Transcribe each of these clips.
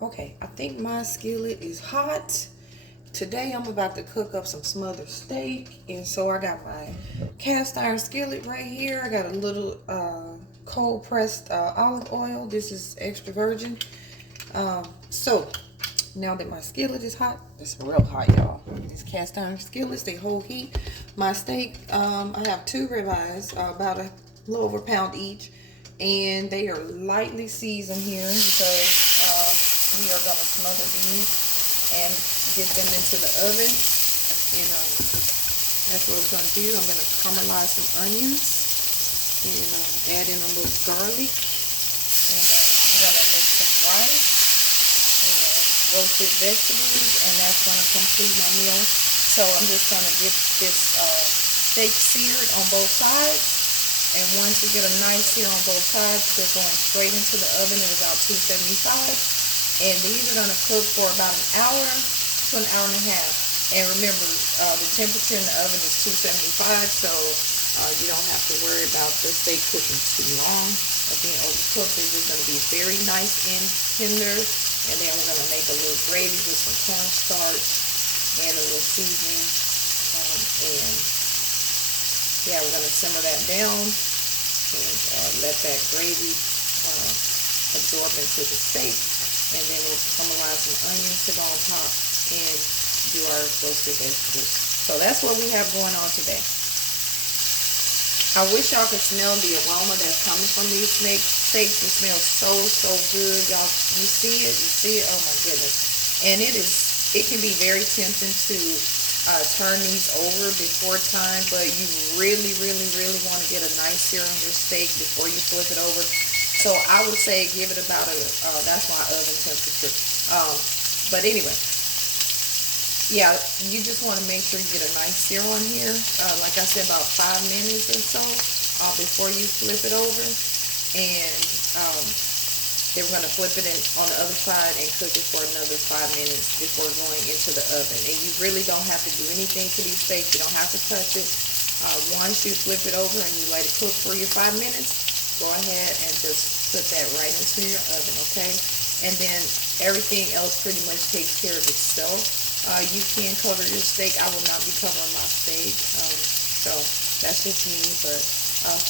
Okay, I think my skillet is hot. Today I'm about to cook up some smothered steak, and so I got my cast iron skillet right here. I got a little cold pressed olive oil. This is extra virgin. So now that my skillet is hot, it's real hot, y'all. These cast iron skillets, they hold heat. My steak, I have two ribeyes, about a little over a pound each, and they are lightly seasoned here because we are going to smother these and get them into the oven. And that's what I'm going to do. I'm going to caramelize some onions and add in a little garlic. And I'm going to make some rice and roasted vegetables, and that's going to complete my meal. So I'm just going to get this steak seared on both sides. And once we get a nice sear on both sides, we're going straight into the oven at about 275. And these are going to cook for about an hour to an hour and a half. And remember, the temperature in the oven is 275, so you don't have to worry about the steak cooking too long or being overcooked. It's just going to be very nice and tender. And then we're going to make a little gravy with some cornstarch and a little seasoning. And yeah, we're going to simmer that down and let that gravy absorb into the steak. And then we'll caramelize some onions to go on top and do our roasted vegetables. So that's what we have going on today. I wish y'all could smell the aroma that's coming from these steaks. It smells so good. Y'all, you see it? You see it? Oh my goodness. And it can be very tempting to turn these over before time, but you really want to get a nice sear on your steak before you flip it over. So I would say give it about that's my oven temperature. But anyway, yeah, you just want to make sure you get a nice sear on here. Like I said, about 5 minutes or so before you flip it over. And then we're going to flip it in on the other side and cook it for another 5 minutes before going into the oven. And you really don't have to do anything to these steaks. You don't have to touch it. Once you flip it over and you let it cook for your 5 minutes, go ahead and just put that right into your oven, okay? And then everything else pretty much takes care of itself. You can cover your steak. I will not be covering my steak. So that's just me, but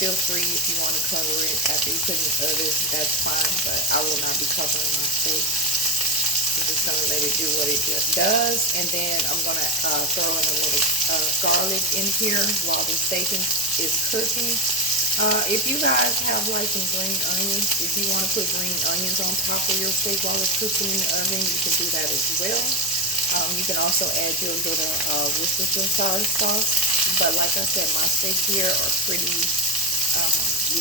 feel free if you want to cover it after you put it in the oven. That's fine, but I will not be covering my steak. I'm just going to let it do what it does. And then I'm going to throw in a little garlic in here while the steak is cooking. If you guys have like some green onions, if you want to put green onions on top of your steak while it's cooking in the oven, you can do that as well. You can also add your little Worcestershire sauce. But like I said, my steaks here are pretty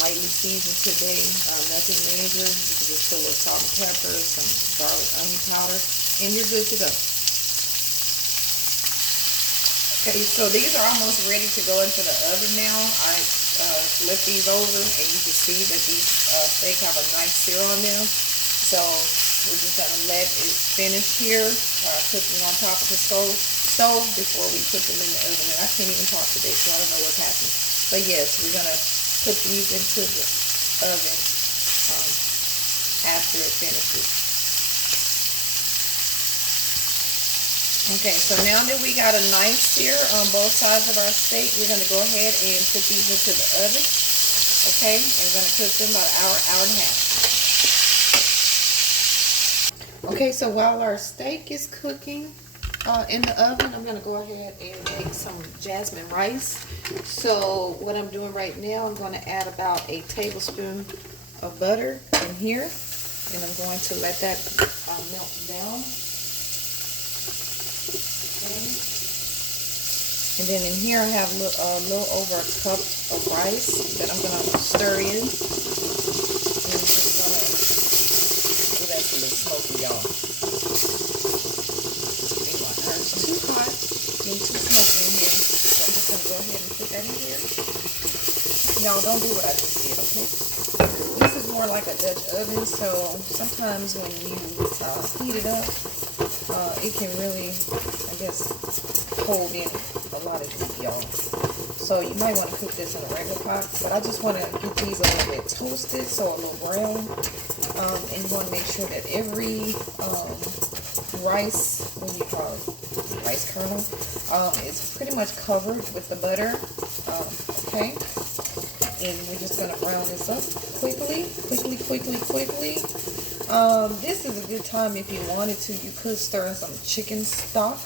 lightly seasoned today. Nothing major. You can just put a little salt and pepper, some garlic onion powder, and you're good to go. Okay, so these are almost ready to go into the oven now. I flip these over and you can see that these steak have a nice sear on them. So we're just going to let it finish here, cooking on top of the stove before we put them in the oven. And I can't even talk today, so I don't know what's happening. But yes, we're going to put these into the oven after it finishes. Okay, so now that we got a nice sear on both sides of our steak, we're going to go ahead and put these into the oven. Okay, and we're going to cook them about an hour and a half. Okay, so while our steak is cooking in the oven, I'm going to go ahead and make some jasmine rice. So what I'm doing right now, I'm going to add about a tablespoon of butter in here, and I'm going to let that melt down. And then in here I have a little over a cup of rice that I'm going to stir in. And I'm just going to, oh, that's a little smoky, y'all. It's too hot and too smoky in here. So I'm just going to go ahead and put that in here. Y'all, don't do what I just did, okay? This is more like a Dutch oven, so sometimes when you heat it up, it can really, I guess, hold in a lot of heat, y'all. So you might want to cook this in a regular pot, but I just want to get these a little bit toasted, so a little brown. And you want to make sure that every rice, what do you call it, rice kernel, is pretty much covered with the butter. Okay, and we're just going to brown this up quickly. This is a good time if you wanted to. You could stir in some chicken stock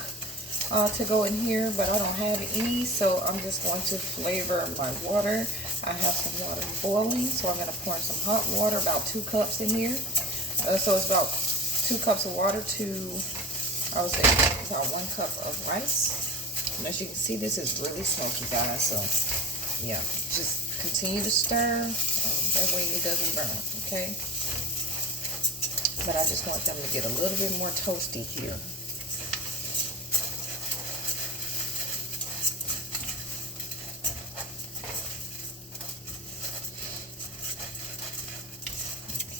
to go in here, but I don't have any, so I'm just going to flavor my water. I have some water boiling, so I'm going to pour in some hot water, about 2 cups in here. So it's about 2 cups of water to, I would say, about 1 cup of rice. And as you can see, this is really smoky, guys. So yeah, just continue to stir. That way it doesn't burn, okay? But I just want them to get a little bit more toasty here.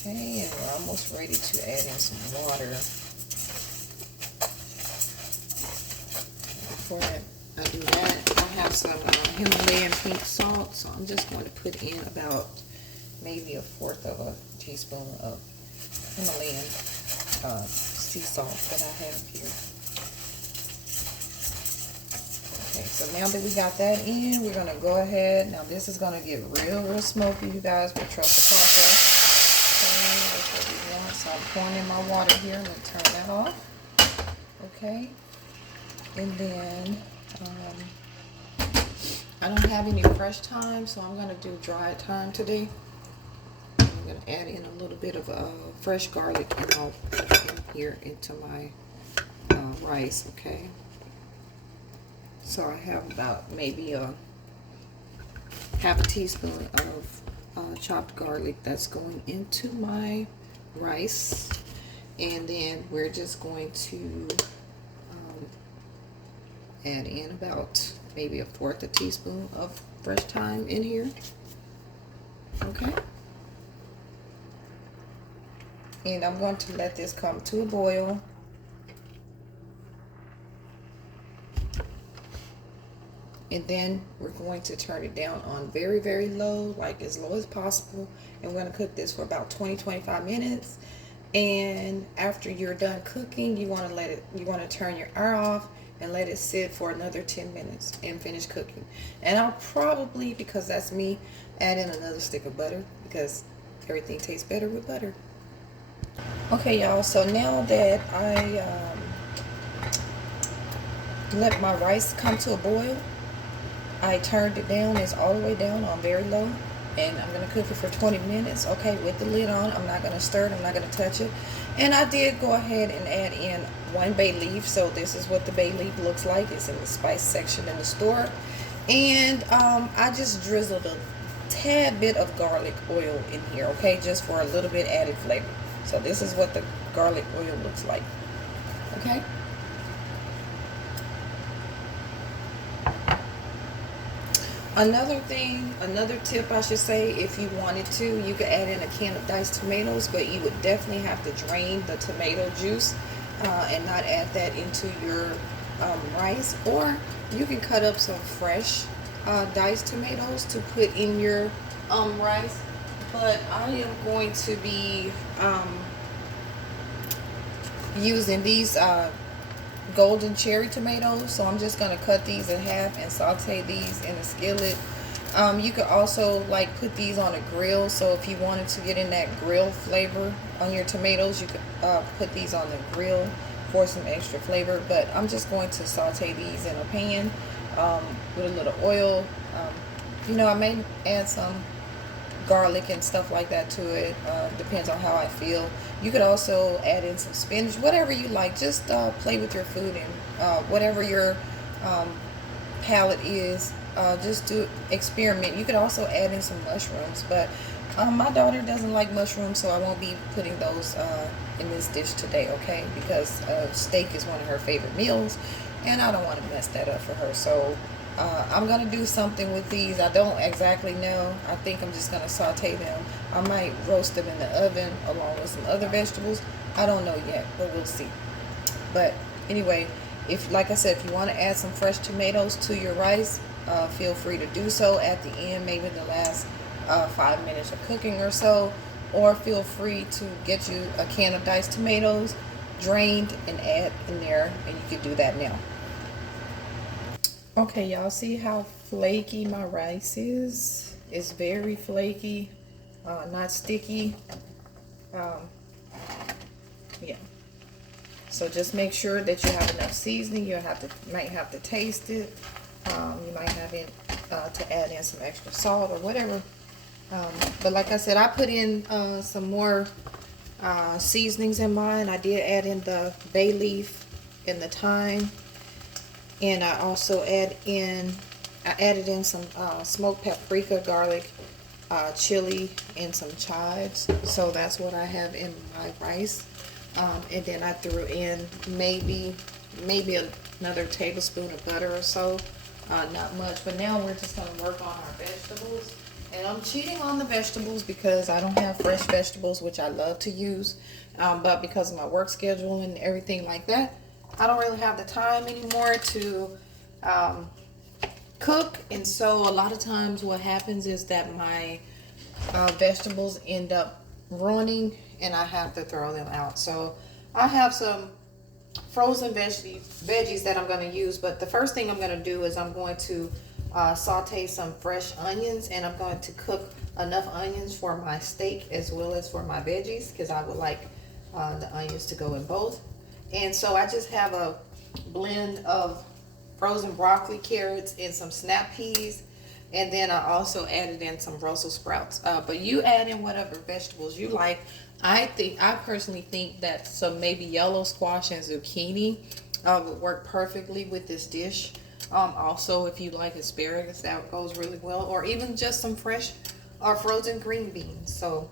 Okay, and we're almost ready to add in some water. Before I do that, I have some Himalayan pink salt, so I'm just going to put in about maybe 1/4 of a teaspoon of Himalayan sea salt that I have here. Okay, so now that we got that in, we're going to go ahead. Now this is going to get real smoky, you guys, but trust the process. That's what we want. So I'm pouring in my water here. I'm going to turn that off. Okay. And then I don't have any fresh thyme, so I'm going to do dried thyme today. I'm going to add in a little bit of fresh garlic in here into my rice. Okay. So I have about maybe a half a teaspoon of chopped garlic that's going into my rice, and then we're just going to add in about maybe 1/4 teaspoon of fresh thyme in here. Okay, and I'm going to let this come to a boil. And then we're going to turn it down on very low, like as low as possible. And we're going to cook this for about 20-25 minutes. And after you're done cooking, you want to turn your air off and let it sit for another 10 minutes and finish cooking. And I'll probably, because that's me, add in another stick of butter, because everything tastes better with butter. Okay, y'all, so now that I let my rice come to a boil, I turned it down. It's all the way down on very low, and I'm going to cook it for 20 minutes, okay, with the lid on. I'm not going to stir it. I'm not going to touch it. And I did go ahead and add in 1 bay leaf. So this is what the bay leaf looks like. It's in the spice section in the store. And I just drizzled a tad bit of garlic oil in here, okay, just for a little bit added flavor. So this is what the garlic oil looks like, okay. Another tip I should say, if you wanted to, you could add in a can of diced tomatoes, but you would definitely have to drain the tomato juice and not add that into your rice. Or you can cut up some fresh diced tomatoes to put in your rice. But I am going to be using these golden cherry tomatoes, so I'm just gonna cut these in half and saute these in a skillet. You could also like put these on a grill, so if you wanted to get in that grill flavor on your tomatoes, you could put these on the grill for some extra flavor. But I'm just going to saute these in a pan with a little oil. You know, I may add some garlic and stuff like that to it. Depends on how I feel. You could also add in some spinach, whatever you like. Just play with your food, and whatever your palate is, just do experiment. You could also add in some mushrooms, but my daughter doesn't like mushrooms, so I won't be putting those in this dish today, okay, because steak is one of her favorite meals, and I don't want to mess that up for her. So I'm going to do something with these. I don't exactly know. I think I'm just going to saute them. I might roast them in the oven along with some other vegetables. I don't know yet, but we'll see. But anyway, like I said, if you want to add some fresh tomatoes to your rice, feel free to do so at the end, maybe the last 5 minutes of cooking or so. or feel free to get you a can of diced tomatoes, drained, and add in there, and you can do that now. Okay, y'all see how flaky my rice is? It's very flaky, not sticky. Um, yeah. So just make sure that you have enough seasoning. You might have to taste it. You might have to add in some extra salt or whatever. But like I said, I put in some more seasonings in mine. I did add in the bay leaf and the thyme. And I also added in some smoked paprika, garlic, chili, and some chives. So that's what I have in my rice. And then I threw in maybe another tablespoon of butter or so. Not much, but now we're just going to work on our vegetables. And I'm cheating on the vegetables because I don't have fresh vegetables, which I love to use. But because of my work schedule and everything like that, I don't really have the time anymore to cook. And so a lot of times what happens is that my vegetables end up ruining and I have to throw them out. So I have some frozen veggies that I'm going to use, but the first thing I'm going to do is I'm going to saute some fresh onions, and I'm going to cook enough onions for my steak as well as for my veggies, because I would like the onions to go in both. And so I just have a blend of frozen broccoli, carrots, and some snap peas. And then I also added in some Brussels sprouts. But you add in whatever vegetables you like. I personally think that some maybe yellow squash and zucchini would work perfectly with this dish. Also, if you like asparagus, that goes really well. Or even just some fresh or frozen green beans. So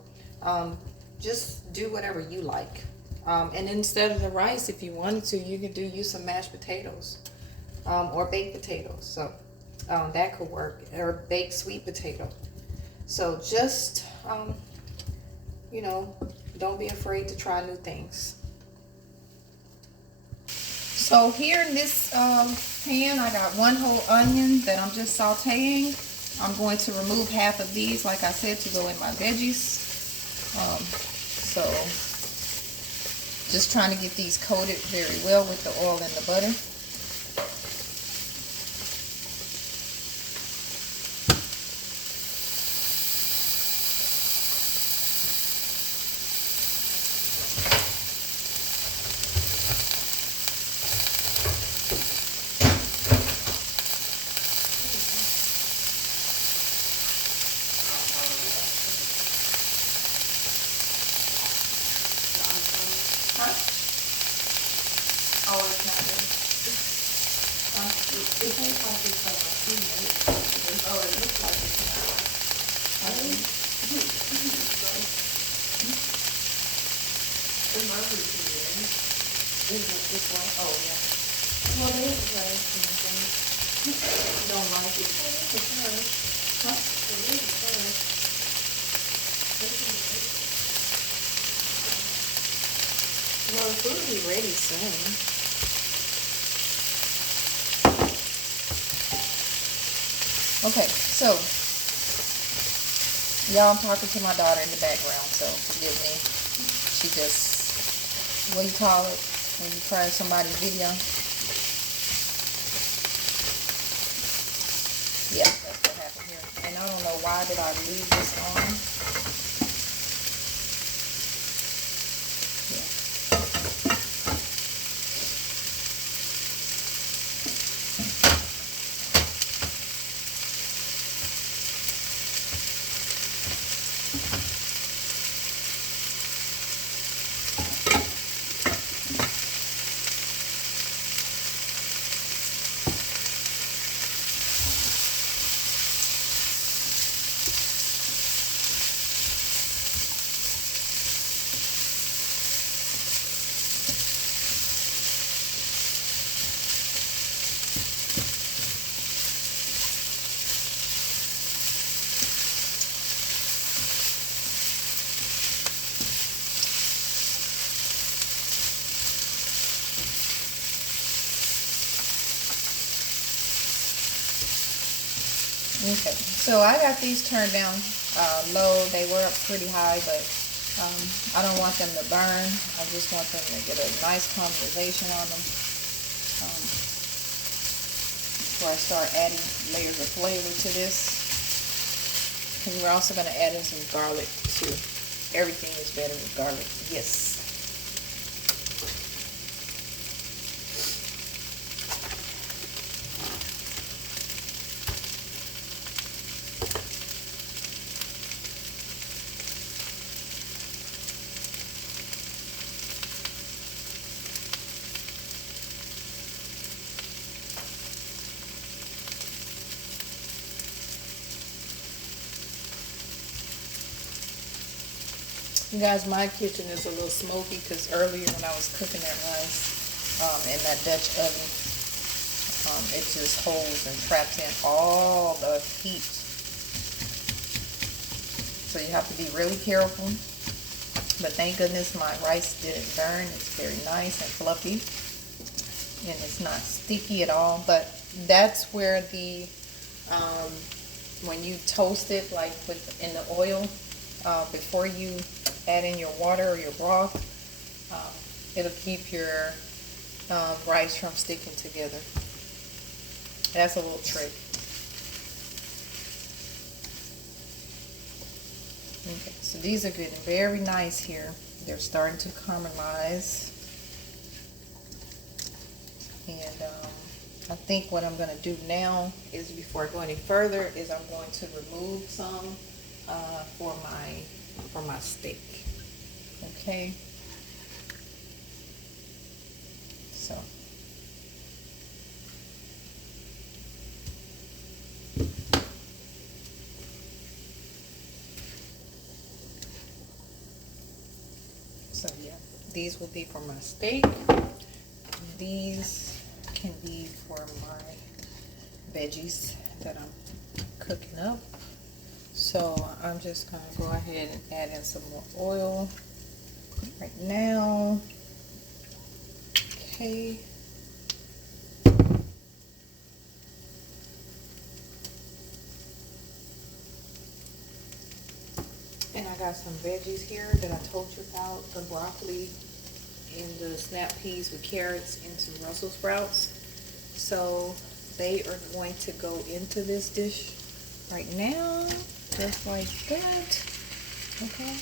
just do whatever you like. And instead of the rice, if you wanted to, you could use some mashed potatoes or baked potatoes. So that could work, or baked sweet potato. So just, don't be afraid to try new things. So here in this pan, I got one whole onion that I'm just sauteing. I'm going to remove half of these, like I said, to go in my veggies. So just trying to get these coated very well with the oil and the butter. Oh, it's not good. It tastes like it's oh, it looks like it's not. This one? Oh, yeah. Well, it is rice and things. Don't like it. It's hers. Huh? It is hers. Well, the food will be ready soon. Okay, so y'all, I'm talking to my daughter in the background, so forgive me. She just, what do you call it when you crash somebody's video? Yeah, that's what happened here. And I don't know why did I leave this on. Okay, so I got these turned down low. They were up pretty high, but I don't want them to burn. I just want them to get a nice caramelization on them before I start adding layers of flavor to this. And we're also going to add in some garlic too. Everything is better with garlic. Yes. You guys, my kitchen is a little smoky because earlier when I was cooking that rice in that Dutch oven, it just holds and traps in all the heat. So you have to be really careful. But thank goodness my rice didn't burn. It's very nice and fluffy. And it's not sticky at all. But that's where the, when you toast it like in the oil, before you add in your water or your broth, it'll keep your rice from sticking together. That's a little trick. Okay, so these are getting very nice here. They're starting to caramelize. And I think what I'm going to do now is, before I go any further, is I'm going to remove some for my steak. Okay. So yeah, these will be for my steak. These can be for my veggies that I'm cooking up. So I'm just going to go ahead and add in some more oil right now. Okay. And I got some veggies here that I told you about, the broccoli and the snap peas with carrots and some Brussels sprouts. So they are going to go into this dish right now, just like that. Okay.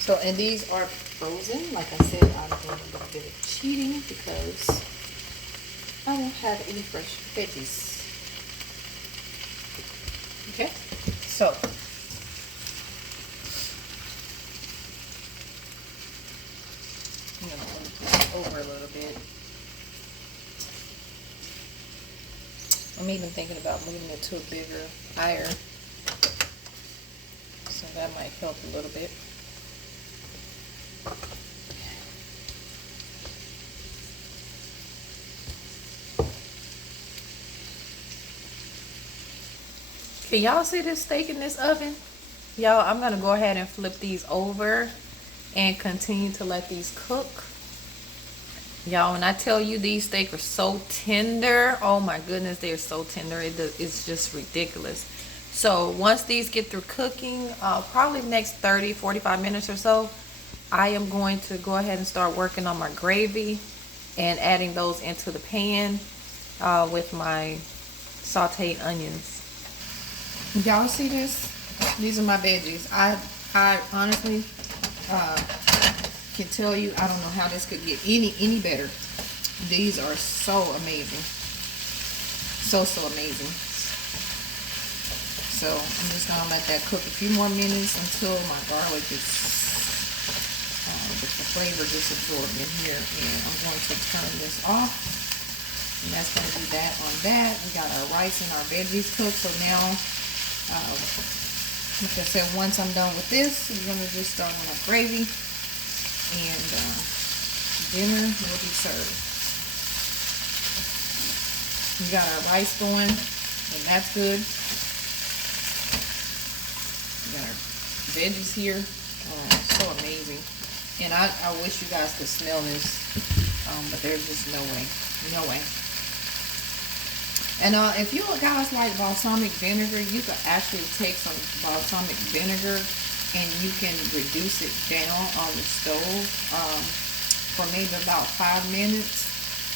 So, and these are frozen. Like I said, I'm doing a little bit of cheating because I don't have any fresh veggies. Okay. So I'm going to move this over a little bit. I'm even thinking about moving it to a bigger, higher. So that might help a little bit. Can y'all see this steak in this oven? Y'all, I'm going to go ahead and flip these over and continue to let these cook. Y'all, when I tell you these steaks are so tender, oh my goodness, they're so tender. It's just ridiculous. So once these get through cooking, probably the next 30-45 minutes or so, I am going to go ahead and start working on my gravy and adding those into the pan with my sauteed onions. Y'all see this? These are my veggies. I honestly can tell you, I don't know how this could get any better. These are so amazing. So amazing. So I'm just gonna let that cook a few more minutes until my garlic is the flavor gets absorbed in here. And I'm going to turn this off. And that's going to be that on that. We got our rice and our veggies cooked. So now, like I said, once I'm done with this, we're going to just start on our gravy. And dinner will be served. We got our rice going, and that's good. We got our veggies here. So amazing. And I wish you guys could smell this, but there's just no way. No way. And if you guys like balsamic vinegar, you could actually take some balsamic vinegar and you can reduce it down on the stove for maybe about 5 minutes,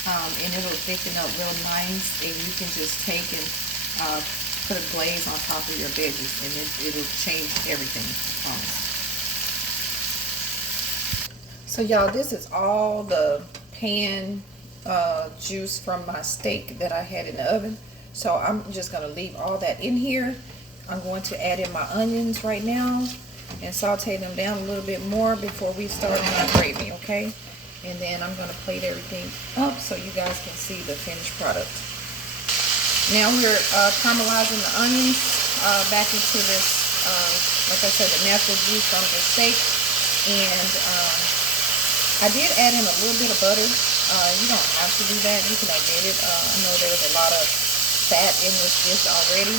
and it'll thicken up real nice, and you can just take and put a glaze on top of your veggies, and it'll change everything, I promise. So y'all, this is all the pan juice from my steak that I had in the oven. So I'm just going to leave all that in here. I'm going to add in my onions right now and saute them down a little bit more before we start my gravy, okay? And then I'm going to plate everything up so you guys can see the finished product. Now we're caramelizing the onions back into this, like I said, the natural juice from the steak. And I did add in a little bit of butter. You don't have to do that. You can omit it. I know there was a lot of fat in this dish already.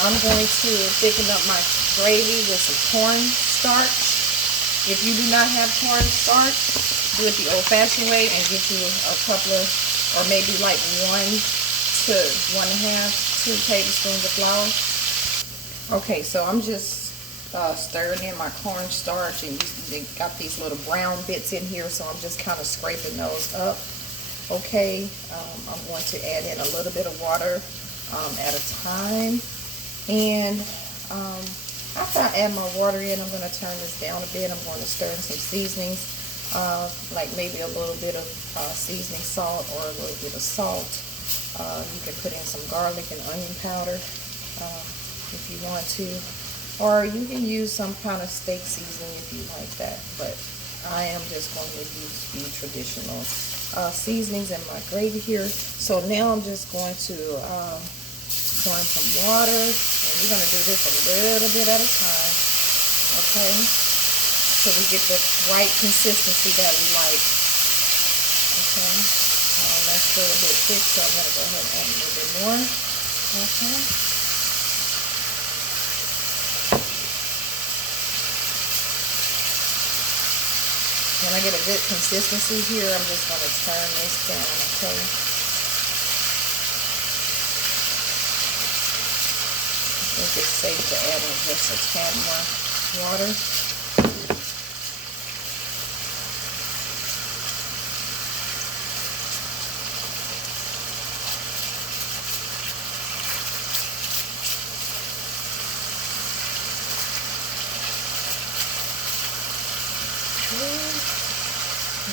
I'm going to thicken up my gravy with some cornstarch. If you do not have cornstarch, do it the old-fashioned way and get you a couple of, or maybe like 1 to 1.5, 2 tablespoons of flour. Okay, so I'm just stirring in my cornstarch, and they got these little brown bits in here, so I'm just kind of scraping those up. Okay, I'm going to add in a little bit of water at a time, and after I add my water in, I'm going to turn this down a bit. I'm going to stir in some seasonings, like maybe a little bit of seasoning salt or a little bit of salt. You can put in some garlic and onion powder if you want to. Or you can use some kind of steak seasoning if you like that. But I am just going to use the traditional seasonings in my gravy here. So now I'm just going to pour in some water. And we're going to do this a little bit at a time. Okay? So we get the right consistency that we like. Okay? That's still a bit thick, so I'm going to go ahead and add a little bit more. Okay? When I get a good consistency here, I'm just going to turn this down, okay? I think it's safe to add in just a tad more water.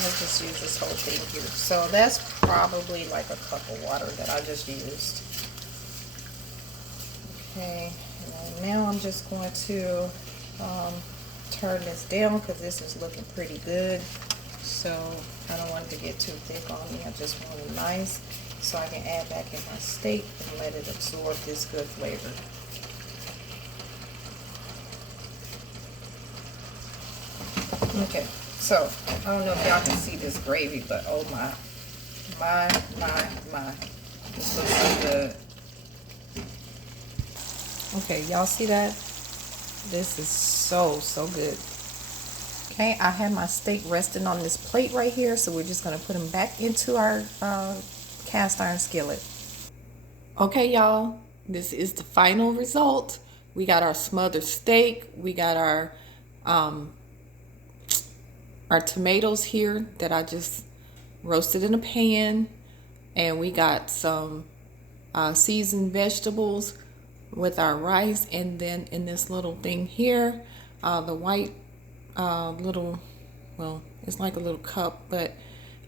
I'll just use this whole thing here. So that's probably like a cup of water that I just used. Okay, and now I'm just going to turn this down because this is looking pretty good. So I don't want it to get too thick on me. I just want it nice so I can add back in my steak and let it absorb this good flavor. Okay, so I don't know if y'all can see this gravy, but oh my. This looks so good. Okay, y'all see that? This is so good. Okay, I have my steak resting on this plate right here, so we're just going to put them back into our cast iron skillet. Okay, y'all, this is the final result. We got our smothered steak. We got our tomatoes here that I just roasted in a pan, and we got some seasoned vegetables with our rice, and then in this little thing here, the white little, well, it's like a little cup, but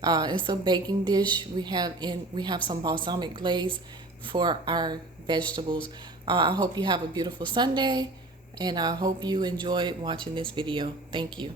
it's a baking dish. We have some balsamic glaze for our vegetables. I hope you have a beautiful Sunday, and I hope you enjoyed watching this video. Thank you.